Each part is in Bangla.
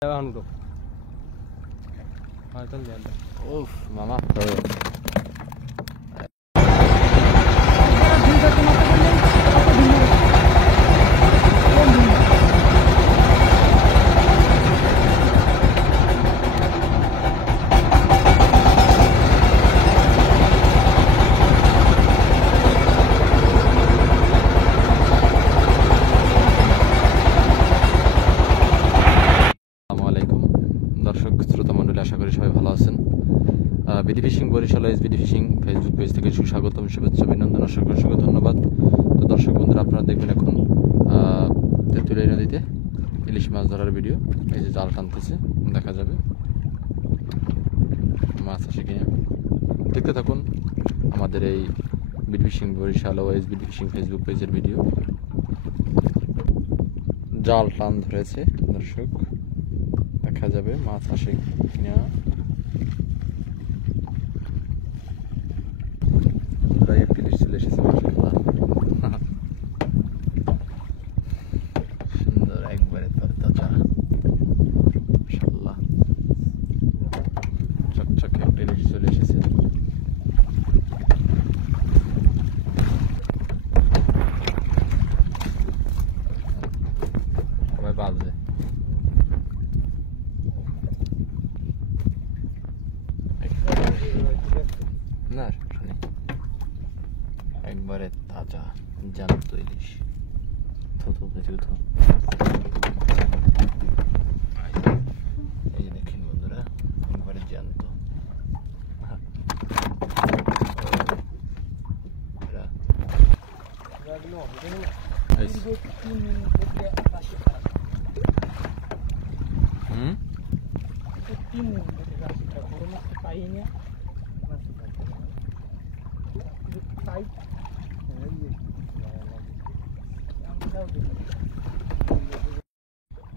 Uf, mamá. দর্শক শ্রোতা মণ্ডলী, আশা করি সবাই ভালো আছেন। BD fishing Barishal SBD fishing Facebook page থেকে সুস্বাগতম, শুভেচ্ছা, অভিনন্দন, অসংখ্য ধন্যবাদ। তো দর্শক বন্ধুরা, আপনারা দেখবেন এখন তেঁতুলিয়া নদীতে ইলিশ মাছ ধরার ভিডিও। এই যে জাল টানতেছে, দেখা যাবে মাছ আসে কিনা। দেখতে থাকুন আমাদের এই বিডি ফিশিং বরিশাল ও এসবিডি ফিশিং ফেসবুক পেজের ভিডিও। জাল টান ধরেছে দর্শক, দেখা যাবে মাছ আসে কিনা। প্রায় ইলিশ চলে এসেছে, মাশাআল্লাহ, সুন্দর একবারে তরতাজা, মাশাআল্লাহ, চকচকে একটা ইলিশ চলে এসেছে। সবাই বাজে না, একবারে তাজা জ্যান্ত ইলিশ। এই যে দেখেন বন্ধুরা, একবারে জ্যান্ত।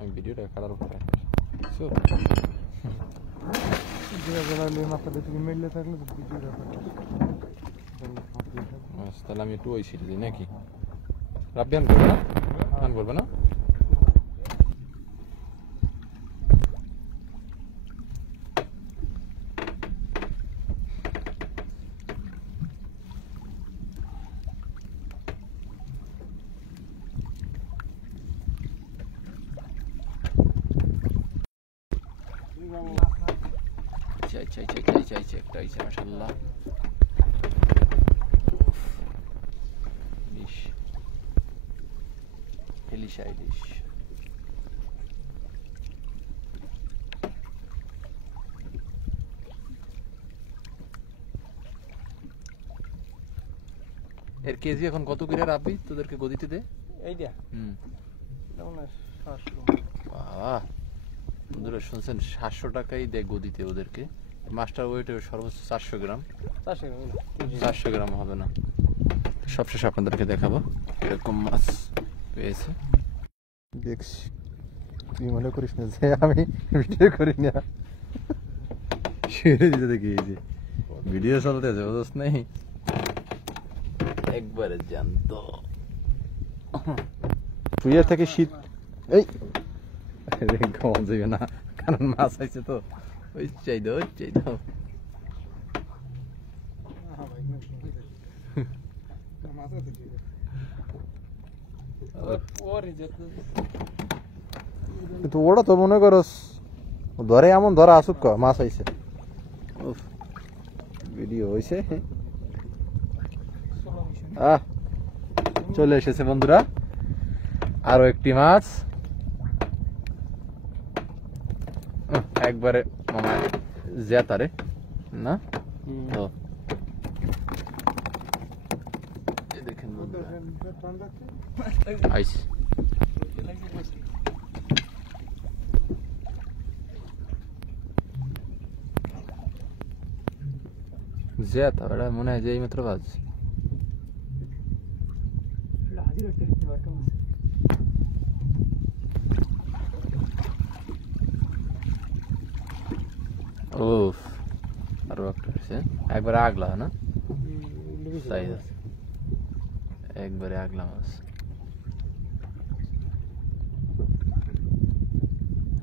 আমি ভিডিওটা কাটার উপরে তাহলে আমি একটু ওই সিটে দিই নাকি? রাব্বি অন করবে না? অন করবে না? একটা আইছে, মাশাআল্লাহ। ইলিশ, ইলিশ, ইলিশ। এর কেজি এখন কত করে রাব্বি তোদেরকে গদিতে দে? এইটা বাহ, বন্ধুরা শুনছেন, 700 টাকাই দেয় গদিতে ওদেরকে। মাস্টার ওয়েট সর্বোচ্চ 400 গ্রাম। 400 গ্রাম হবে না। সবশেষে আপনাদেরকে দেখাবো এরকম মাছ পেয়েছে। দেখছি, তুই মনে করিস না যে আমি ভিডিও করি না, ছেড়ে দিতে দেখি। এই যে ভিডিও চলতেছে, বুঝছ নেই, একবারে জ্যান্ত। শুয়ে থেকে শীত এই ঘুম যাবে না, কারণ মাছ আইছে তো। ওই চাই দাও, চাই দাও। কিন্তু ওটা তো মনে করস ধরে, এমন ধরা আসুক মাছ আইছে। ভিডিও হয়েছে, চলে এসেছে বন্ধুরা আরো একটি মাছ। একবারে মামা জেতারে না তো, দেখেন আইস। জেতা ওটা মনে হয় যে এই মাত্র বাজ। ওফ, আরো একটা হয়েছে, একবারে আগলা না সাইজ, একবারে আগলা মাছ।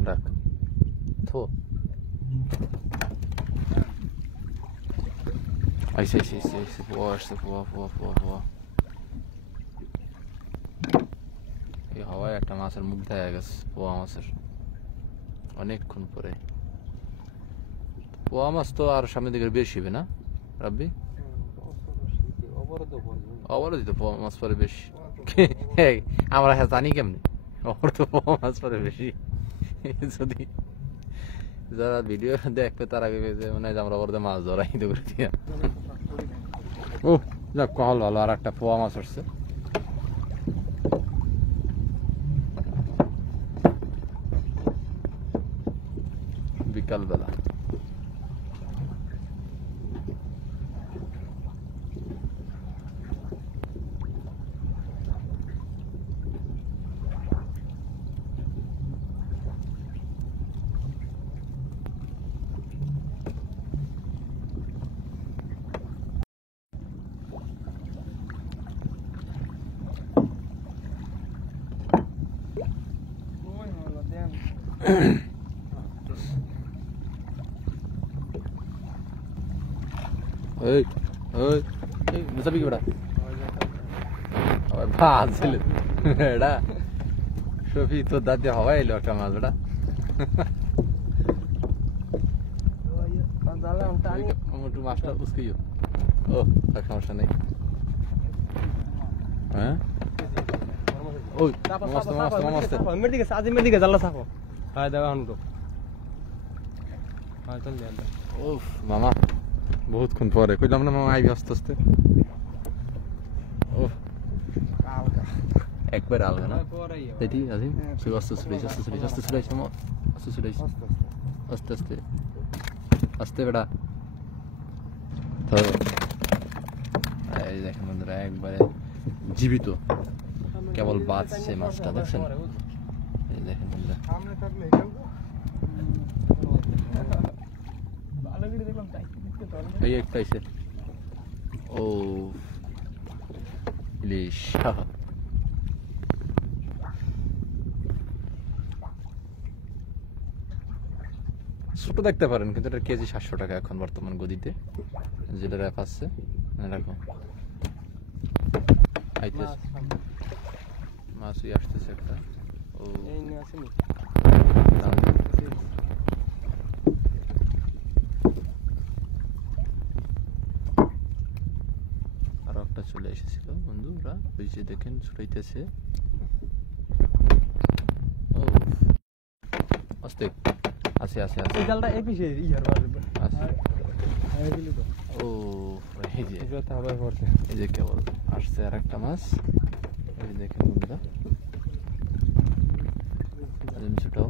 রাখ। থো আইসে পোয়া আসছে পোয়া এই হাওয়ায় একটা মাছের মুখ দেখা গেছে পোয়া মাছের অনেকক্ষণ পরে পোয়া মাছ তো আর সামনের দিকে বেশি হবে না রাব্বি অবরোধিত পোয়া মাছ পরে বেশি আমরা হ্যাঁ জানি কেমনি অবরোধ পোয়া মাছ পরে বেশি যদি যারা ভিডিও দেখবে তারা ভেবে মনে হয় আমরা অবরোধে মাছ ধরাই তো করে দিয়া ও যাক কহল ভালো আর একটা পোয়া মাছ আসছে বিকালবেলা ওই ওই এই মুসাবি কি বড়া ওই ভাত ছিল এডা শফি তো দাদি হওয়া এলো একটা মাছ বেটা মোটু মাছটা উস্কিও ও আর সমস্যা নেই হ্যাঁ ওই মস্ত মের দিকে আজিমের দিকে জাল্লা থাকো হায় দাও আনতো হায় চল যা উফ মামা বহুতক্ষণ পরে কইলাম না মামা আইবি আস্তে আস্তে উফ একবার আলগা না দেখি আজিম তুই আস্তে আস্তে আস্তে বেটা তো এই দেখেন বন্ধুরা একবারে জীবিত কেবল বাঁচছে মাছটা দেখছেন এই দেখেন বন্ধুরা এই একটা আইছে ও ইলিশ ছোট দেখতে পারেন কিন্তু এটা কেজি 700 টাকা এখন বর্তমান গদিতে যেটা র্যাপ আছে রাখো আইতেছে মাছই আসতেছে একটা ও এই নিয়ে আসেনি আরো একটা চলে এসেছিল বন্ধুরা ওই যে দেখেন ছুটাইতেছে ও আস্তে আছে এই জালটা এই পিছে ইয়ার মারবে আছে আয় দিলি তো ও এই যে এটা আবার করতে এই যে কেবল আসছে আর একটা মাছ এই দেখেন বন্ধুরা আজম ছোটাও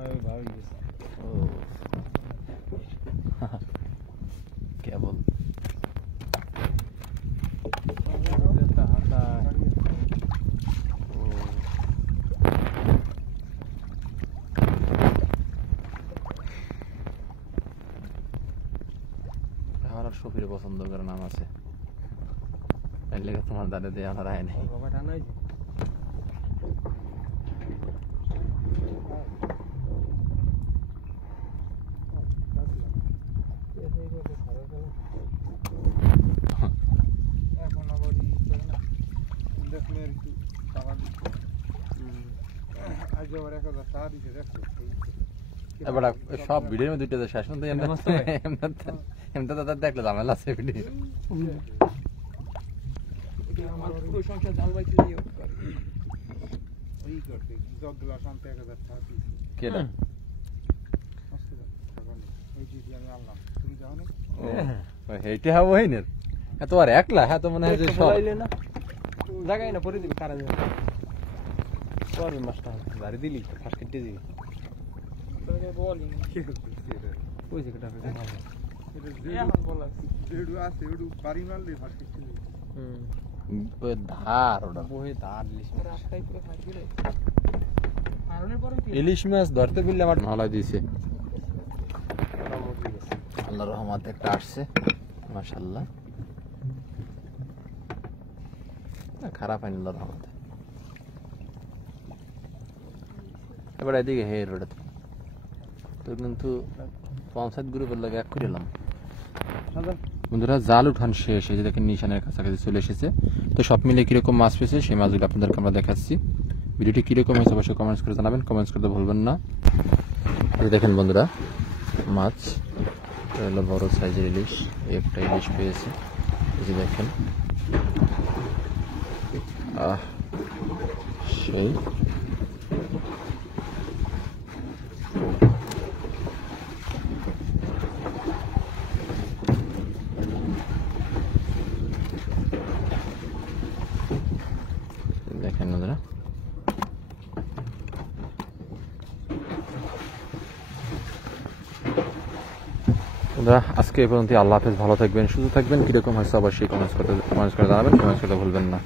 আয় ভাই গেছে ও কেবল এটা হাতা ও আমার শফির পছন্দ করে নাম আছে এর লেগে তোমার দাঁড়ে দিয়ে আমার আয় নেই বাবা টানাই এখন আবার দেখলে একটু টাকা দিচ্ছে আজ আবার 1000 টাকা দিতে দেখো এবার সব ভিডিওর মধ্যে দুইটা শেষ পর্যন্ত এমনি দাদা দেখলে ঝামেলা আছে ভিডিও আমার পুরো সংসার জাল বাইতে নিয়ে ওই করতে জগলা শান্তি 1000 টাকা দিছে কেডা ওই যে আমি আনলাম তুমি যাও না এইটা হবো হইনের এত আর একলা হ্যাঁ তো মনে হয় যে সব না জায়গায় না পরে দিবি কারা যাবে পরে মাছটা গাড়ি দিলি ফাঁস কেটে দিবি তোকে বলি পয়সা কেটে হবে এখন বলা যেডু আছে ওডু বাড়ি মারলে ফাঁস কেটে দিবি ধার ওটা বহে ধার লিস রাস্তায় পুরো ফাঁস দিলে ইলিশ মাছ ধরতে বললে আমার ভালো দিয়েছে আল্লাহ রহমত একটা আসছে মাশাআল্লাহ খারাপ হয়নি আল্লাহ রহমতে এবার এদিকে হে রোডে তো কিন্তু পঞ্চায়েত গ্রুপের লাগে এক করে এলাম সাজান বন্ধুরা। জাল উঠান শেষ, এই যে দেখেন নিশানের কাছাকাছি চলে এসেছে। তো সব মিলে কিরকম মাছ পেয়েছে সেই মাছগুলো আপনাদেরকে আমরা দেখাচ্ছি। ভিডিওটি কিরকম হয়েছে অবশ্যই কমেন্টস করে জানাবেন, কমেন্টস করতে ভুলবেন না। এই দেখেন বন্ধুরা মাছ, এটা হলো বড় সাইজের ইলিশ, একটা ইলিশ পেয়েছে। এই যে দেখেন সেই দেখেন বন্ধুরা। আজকে এই পর্যন্ত। আল্লাহ হাফেজ, ভালো থাকবেন, সুস্থ থাকবেন। কিরকম হয়েছে অবশ্যই কমেন্টস করে জানাবেন, কমেন্টস করতে ভুলবেন না।